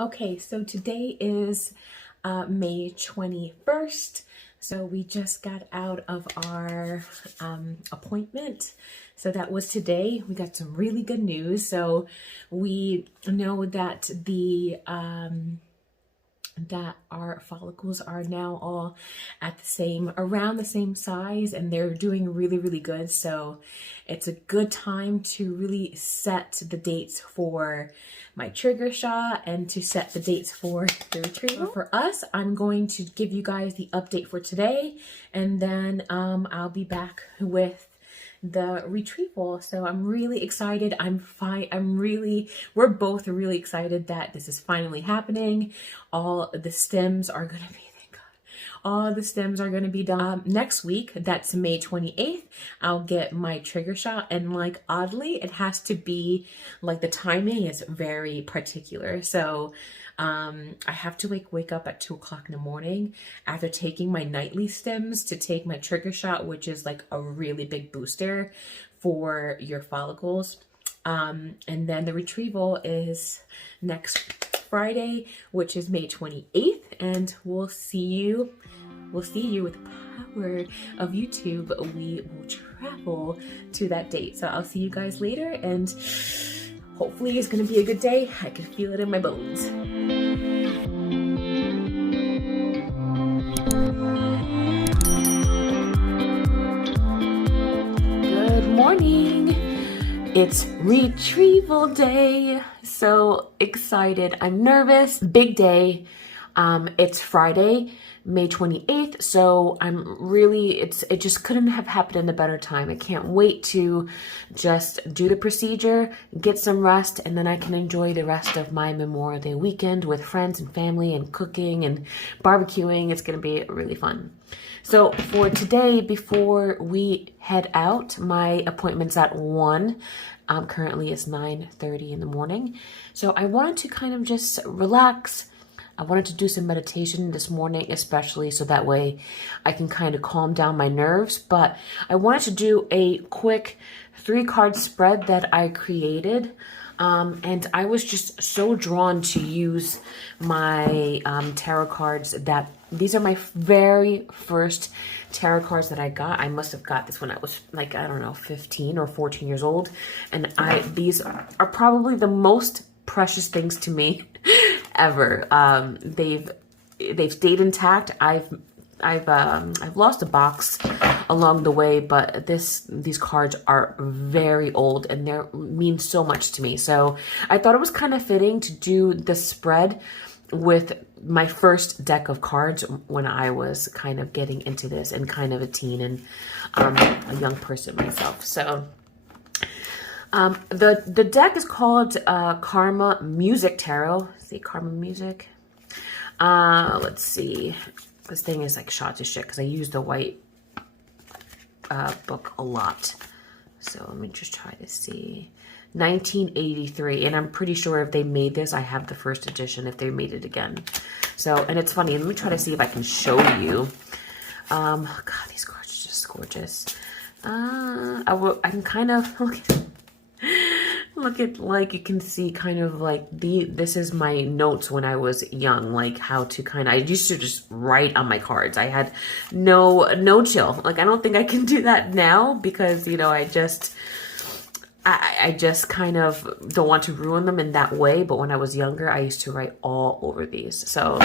Okay, so today is May 21st. So we just got out of our appointment. So that was today. We got some really good news. So we know that that our follicles are now all at around the same size, and they're doing really good. So it's a good time to really set the dates for my trigger shot and to set the dates for the retrieval. For us, I'm going to give you guys the update for today, and then I'll be back with the retrieval. So I'm really excited. We're both really excited that this is finally happening. All the stems are going to be, thank God, all the stems are going to be done next week. That's May 28th. I'll get my trigger shot, and like oddly, it has to be like the timing is very particular. So I have to wake up at 2 o'clock in the morning after taking my nightly stems to take my trigger shot, which is like a really big booster for your follicles. And then the retrieval is next Friday, which is May 28th, and we'll see you with the power of YouTube. We will travel to that date. So I'll see you guys later, and hopefully it's going to be a good day. I can feel it in my bones. Good morning. It's retrieval day. So excited. I'm nervous. Big day. It's Friday, May 28th. So it just couldn't have happened in a better time. I can't wait to just do the procedure, get some rest, and then I can enjoy the rest of my Memorial Day weekend with friends and family and cooking and barbecuing. It's going to be really fun. So for today, before we head out, my appointment's at 1. Currently it's 9:30 in the morning. So I wanted to kind of just relax. I wanted to do some meditation this morning, especially so that way I can kind of calm down my nerves. But I wanted to do a quick 3-card spread that I created. And I was just so drawn to use my tarot cards. These are my very first tarot cards that I got. I must have got this when I was like, I don't know, 15 or 14 years old. And these are probably the most precious things to me ever. They've stayed intact. I've lost a box along the way, but these cards are very old and they mean so much to me. So I thought it was kind of fitting to do the spread with my first deck of cards when I was kind of getting into this and kind of a teen and a young person myself. So the deck is called Karma Music Tarot. See, Karma Music. Let's see. This thing is like shot to shit because I use the white book a lot. So let me just try to see. 1983, and I'm pretty sure if they made this, I have the first edition if they made it again. So, and it's funny. Let me try to see if I can show you. God, these cards are just gorgeous. I can kind of look at like you can see kind of like this is my notes when I was young, like how to I used to just write on my cards. I had no chill. Like I don't think I can do that now because I just kind of don't want to ruin them in that way. But when I was younger, I used to write all over these. So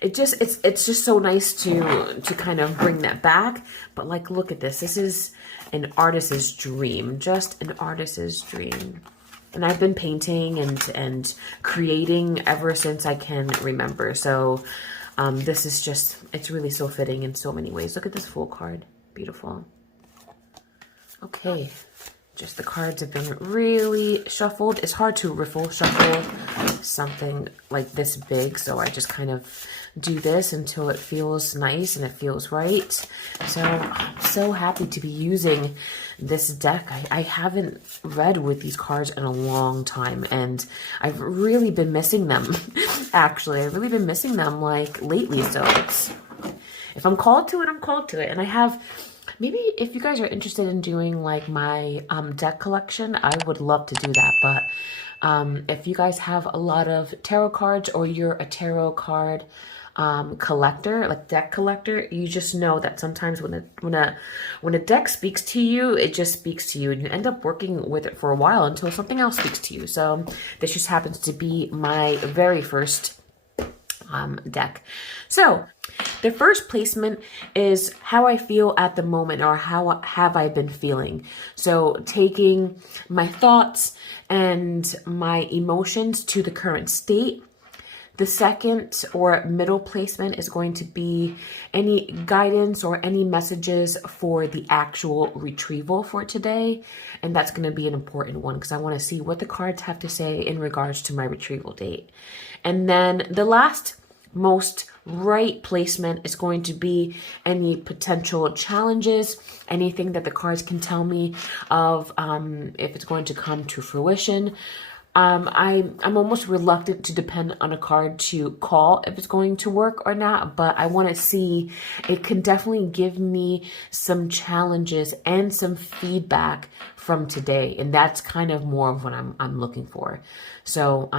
it's just so nice to kind of bring that back. But like, look at this. This is an artist's dream, just an artist's dream. And I've been painting and creating ever since I can remember. So this is just, it's really so fitting in so many ways. Look at this full card. Beautiful. Okay. Just the cards have been really shuffled. It's hard to riffle shuffle something like this big. So I just kind of do this until it feels nice and it feels right. So I'm so happy to be using this deck. I haven't read with these cards in a long time, and I've really been missing them. Actually, I've really been missing them like lately. So if I'm called to it, I'm called to it. And I have Maybe if you guys are interested in doing like my deck collection, I would love to do that. But If you guys have a lot of tarot cards or you're a tarot card collector, like deck collector, you just know that sometimes when a deck speaks to you, it just speaks to you, and you end up working with it for a while until something else speaks to you. So this just happens to be my very first deck. So the first placement is how I feel at the moment, or how have I been feeling. So taking my thoughts and my emotions to the current state. The second or middle placement is going to be any guidance or any messages for the actual retrieval for today. And that's going to be an important one because I want to see what the cards have to say in regards to my retrieval date. And then the last most right placement is going to be any potential challenges, anything that the cards can tell me of if it's going to come to fruition. I'm almost reluctant to depend on a card to call if it's going to work or not, but I want to see. It can definitely give me some challenges and some feedback from today, and that's kind of more of what I'm looking for. So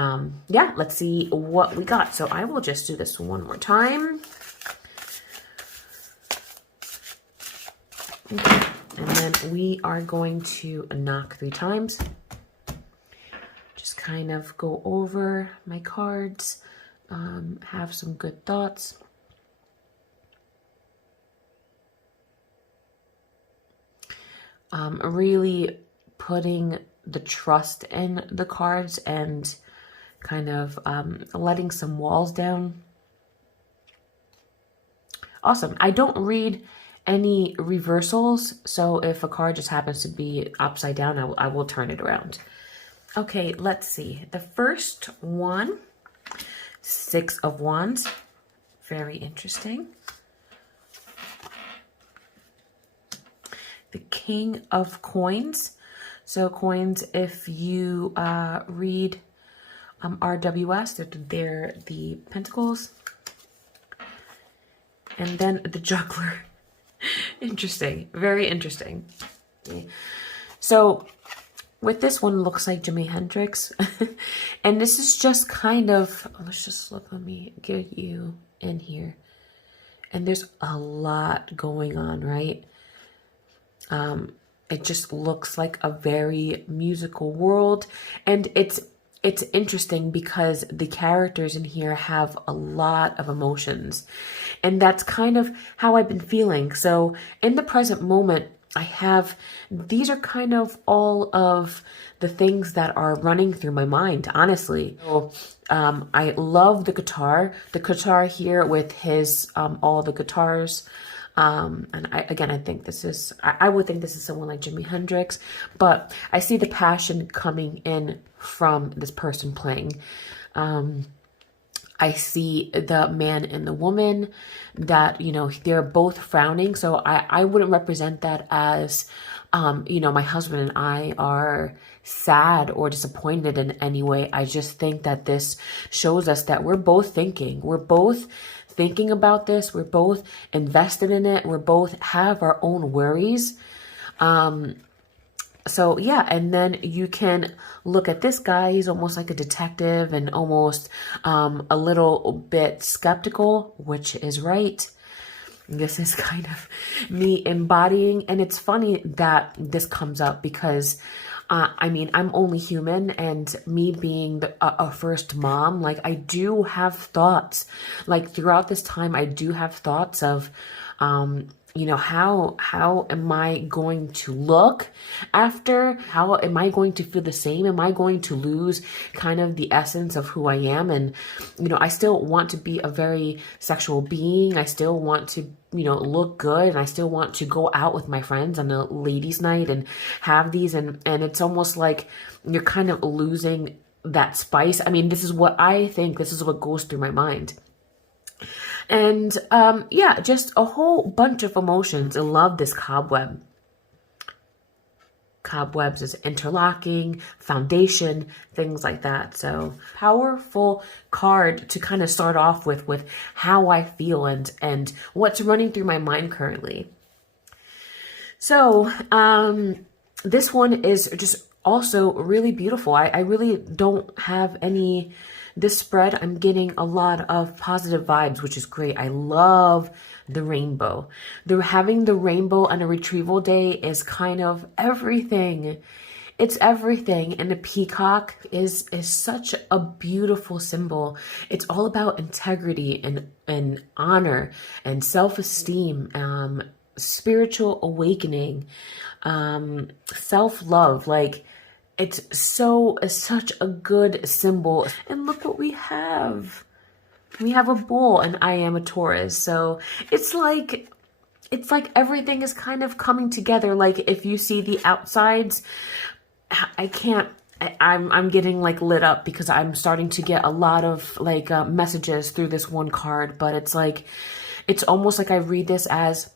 yeah, let's see what we got. So I will just do this one more time. Okay. And then we are going to knock 3 times. Just kind of go over my cards, have some good thoughts. Really putting the trust in the cards and kind of letting some walls down. Awesome. I don't read any reversals, so if a card just happens to be upside down, I will turn it around. Okay, let's see. The first one, 6 of Wands. Very interesting. The King of Coins. So coins, if you read RWS, they're the pentacles. And then the Juggler. Interesting. Very interesting. Okay. So with this one, looks like Jimi Hendrix. And this is just kind of, let's just look, let me get you in here. And there's a lot going on, right? It just looks like a very musical world. And it's interesting because the characters in here have a lot of emotions. And that's kind of how I've been feeling. So in the present moment, these are kind of all of the things that are running through my mind, honestly. So, I love the guitar here with his, all the guitars. And I think this is, I would think this is someone like Jimi Hendrix, but I see the passion coming in from this person playing. I see the man and the woman that, they're both frowning. So I wouldn't represent that as, my husband and I are sad or disappointed in any way. I just think that this shows us that we're both thinking. We're both thinking about this. We're both invested in it. We're both have our own worries. So yeah, and then you can look at this guy. He's almost like a detective and almost a little bit skeptical, which is right. This is kind of me embodying. And it's funny that this comes up because I'm only human, and me being a first mom, like I do have thoughts, like throughout this time, I do have thoughts of, how am I going to look after? How am I going to feel the same? Am I going to lose kind of the essence of who I am? And, I still want to be a very sexual being. I still want to, look good. And I still want to go out with my friends on a ladies' night and have these. And it's almost like you're kind of losing that spice. I mean, this is what I think. This is what goes through my mind. And yeah, just a whole bunch of emotions. I love this cobweb. Cobwebs is interlocking, foundation, things like that. So powerful card to kind of start off with how I feel and what's running through my mind currently. So this one is just also really beautiful. I really don't have any, this spread, I'm getting a lot of positive vibes, which is great. I love the rainbow. Having the rainbow on a retrieval day is kind of everything. It's everything. And the peacock is such a beautiful symbol. It's all about integrity and honor and self-esteem, spiritual awakening, self-love. Like, it's such a good symbol. And look what we have. We have a bull, and I am a Taurus. So it's like everything is kind of coming together. Like, if you see the outsides, I'm getting like lit up because I'm starting to get a lot of like messages through this one card. But it's like, it's almost like I read this as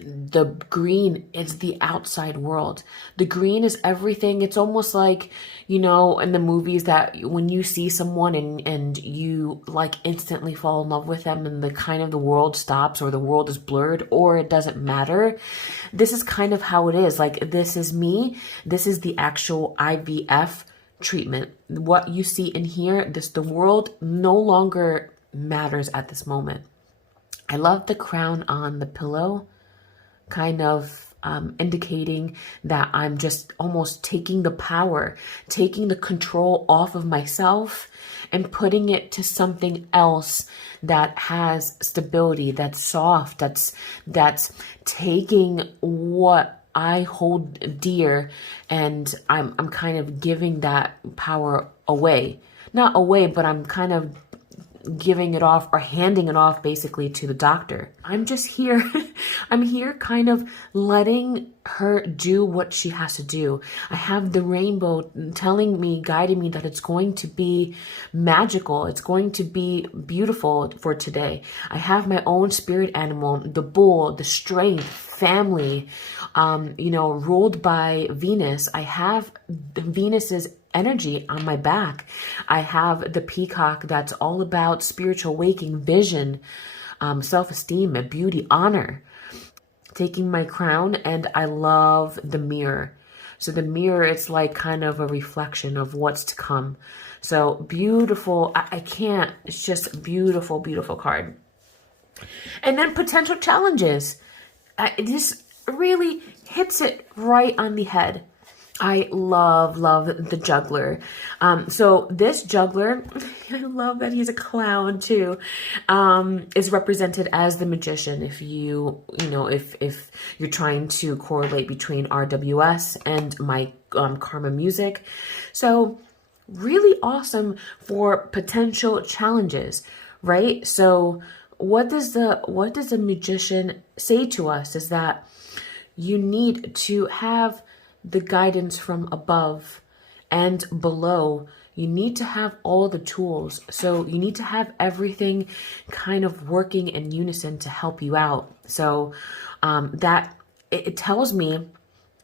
the green is the outside world. The green is everything. It's almost like, you know, in the movies that when you see someone and you like instantly fall in love with them, and the world stops, or the world is blurred, or it doesn't matter. This is kind of how it is. Like, this is me. This is the actual IVF treatment. What you see in here, the world no longer matters at this moment. I love the crown on the pillow, kind of indicating that I'm just almost taking the power, taking the control off of myself and putting it to something else that has stability, that's soft, that's taking what I hold dear, and I'm kind of giving that power away. Not away, but I'm kind of giving it off, or handing it off basically to the doctor. I'm just here. I'm here kind of letting her do what she has to do. I have the rainbow telling me, guiding me that it's going to be magical. It's going to be beautiful for today. I have my own spirit animal, the bull, the strength, family, ruled by Venus. I have the Venus's energy on my back. I have the peacock that's all about spiritual waking, vision, self-esteem, beauty, honor. Taking my crown, and I love the mirror. So the mirror, it's like kind of a reflection of what's to come. So beautiful. I can't, it's just beautiful, beautiful card. And then potential challenges. This really hits it right on the head. I love the juggler. So this juggler, I love that he's a clown too, is represented as the magician. If if you're trying to correlate between RWS and my Karma music. So really awesome for potential challenges, right? So what does the magician say to us is that you need to have the guidance from above and below. You need to have all the tools. So you need to have everything kind of working in unison to help you out. So that it tells me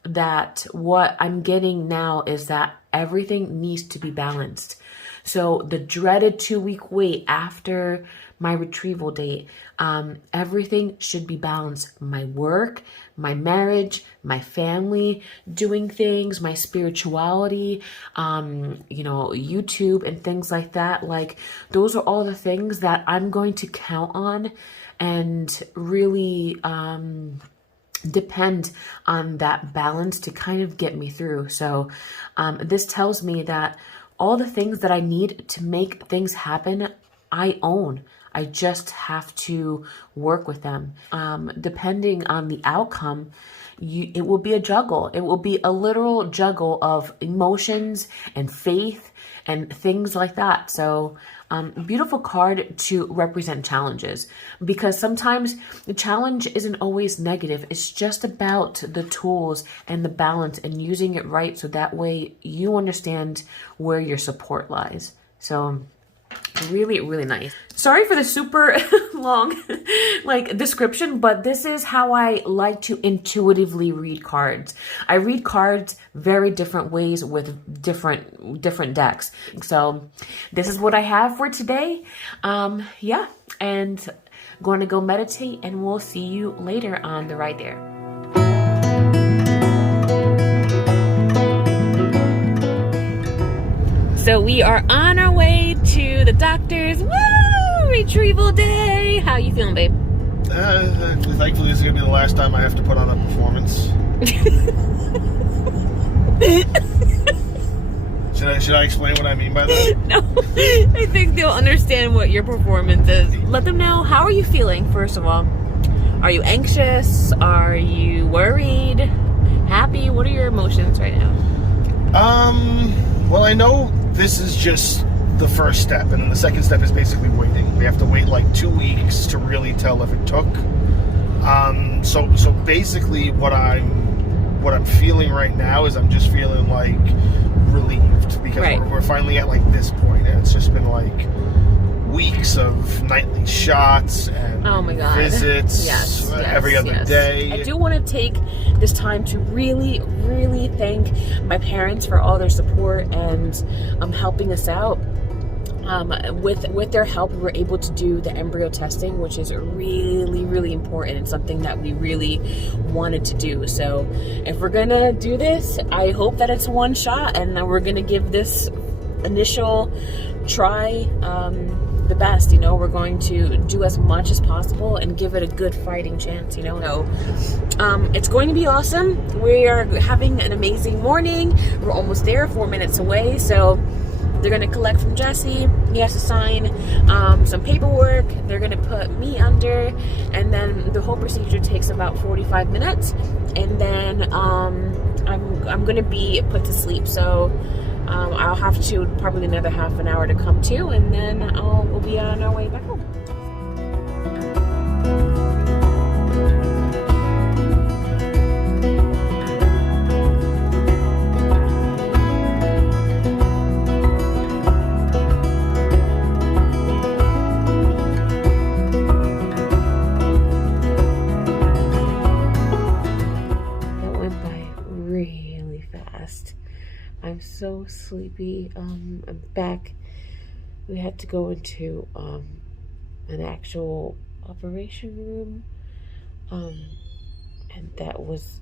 that what I'm getting now is that everything needs to be balanced. So the dreaded 2-week wait after my retrieval date, everything should be balanced. My work, my marriage, my family, doing things, my spirituality, YouTube and things like that. Like, those are all the things that I'm going to count on and really depend on that balance to kind of get me through. So this tells me that all the things that I need to make things happen, I own. I just have to work with them. Depending on the outcome, it will be a juggle. It will be a literal juggle of emotions and faith and things like that. So beautiful card to represent challenges, because sometimes the challenge isn't always negative. It's just about the tools and the balance and using it right, so that way you understand where your support lies. So really, really nice. Sorry for the super long description, but this is how I like to intuitively read cards. I read cards very different ways with different decks. So this is what I have for today. And going to go meditate, and we'll see you later on the ride there. So we are on our way to the doctor's. Woo! Retrieval day. How you feeling, babe? Thankfully, this is going to be the last time I have to put on a performance. Should I explain what I mean by that? No, I think they'll understand what your performance is. Let them know, how are you feeling, first of all? Are you anxious? Are you worried? Happy? What are your emotions right now? Well, I know this is just the first step, and then the second step is basically waiting. We have to wait like 2 weeks to really tell if it took. So basically what I'm feeling right now is I'm just feeling like relieved, because we're finally at like this point, and it's just been like weeks of nightly shots and visits every other day. I do want to take this time to really thank my parents for all their support and helping us out. With their help, we were able to do the embryo testing, which is really important and something that we really wanted to do. So if we're gonna do this, I hope that it's one shot, and that we're gonna give this initial try the best. You know, we're going to do as much as possible and give it a good fighting chance, you know. So it's going to be awesome. We are having an amazing morning. We're almost there, 4 minutes away. So they're going to collect from Jesse. He has to sign some paperwork. They're going to put me under, and then the whole procedure takes about 45 minutes, and then I'm going to be put to sleep. So I'll have to probably another half an hour to come to, and then we'll be on our way back home. I'm so sleepy. I'm back. We had to go into an actual operation room, and that was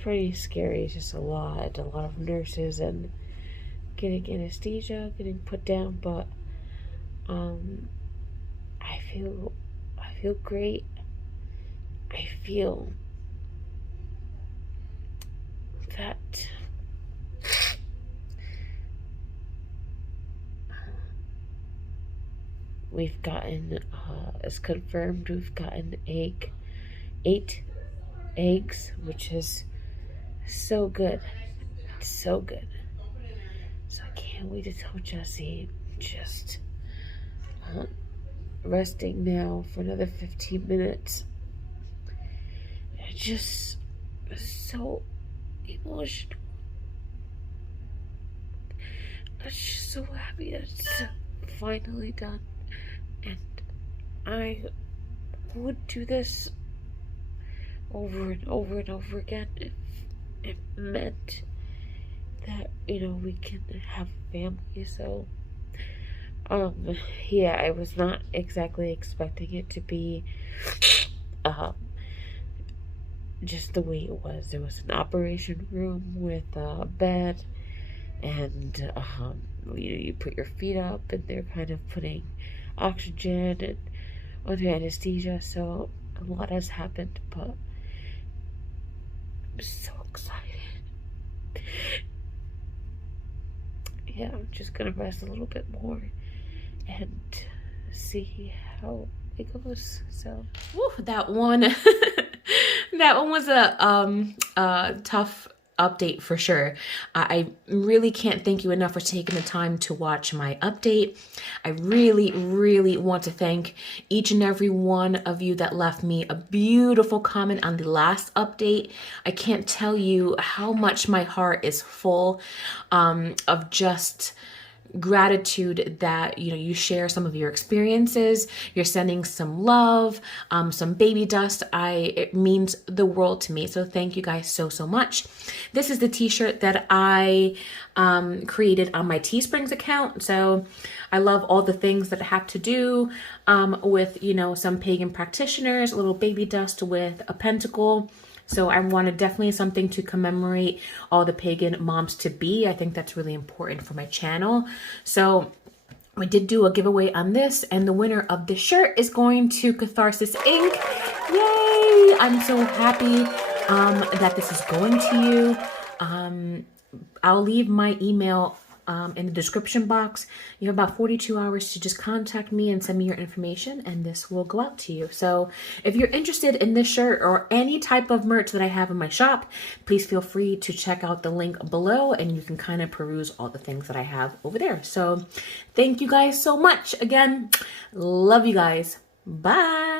pretty scary. Just a lot of nurses and getting anesthesia, getting put down. But I feel great. I feel that we've gotten, it's confirmed, we've gotten 8 eggs, which is so good. It's so good. So I can't wait to tell Jesse. Just resting now for another 15 minutes. It's just so emotional. I'm just so happy that it's finally done. And I would do this over and over and over again if it meant that, you know, we can have a family. So yeah, I was not exactly expecting it to be just the way it was. There was an operation room with a bed, and you put your feet up, and they're kind of putting oxygen and under anesthesia. So a lot has happened, but I'm so excited. Yeah, I'm just gonna rest a little bit more and see how it goes. So that one that one was a tough update for sure. I really can't thank you enough for taking the time to watch my update. I really want to thank each and every one of you that left me a beautiful comment on the last update. I can't tell you how much my heart is full of just gratitude that, you know, you share some of your experiences. You're sending some love, some baby dust. It means the world to me. So thank you guys so much. This is the t-shirt that I created on my Teesprings account. So I love all the things that have to do with, you know, some pagan practitioners. A little baby dust with a pentacle So I wanted definitely something to commemorate all the pagan moms to be. I think that's really important for my channel. So we did do a giveaway on this, and the winner of the shirt is going to Catharsis Ink. Yay! I'm so happy that this is going to you. I'll leave my email in the description box. You have about 42 hours to just contact me and send me your information, and this will go out to you. So if you're interested in this shirt or any type of merch that I have in my shop, please feel free to check out the link below, and you can kind of peruse all the things that I have over there. So thank you guys so much. Again, love you guys. Bye.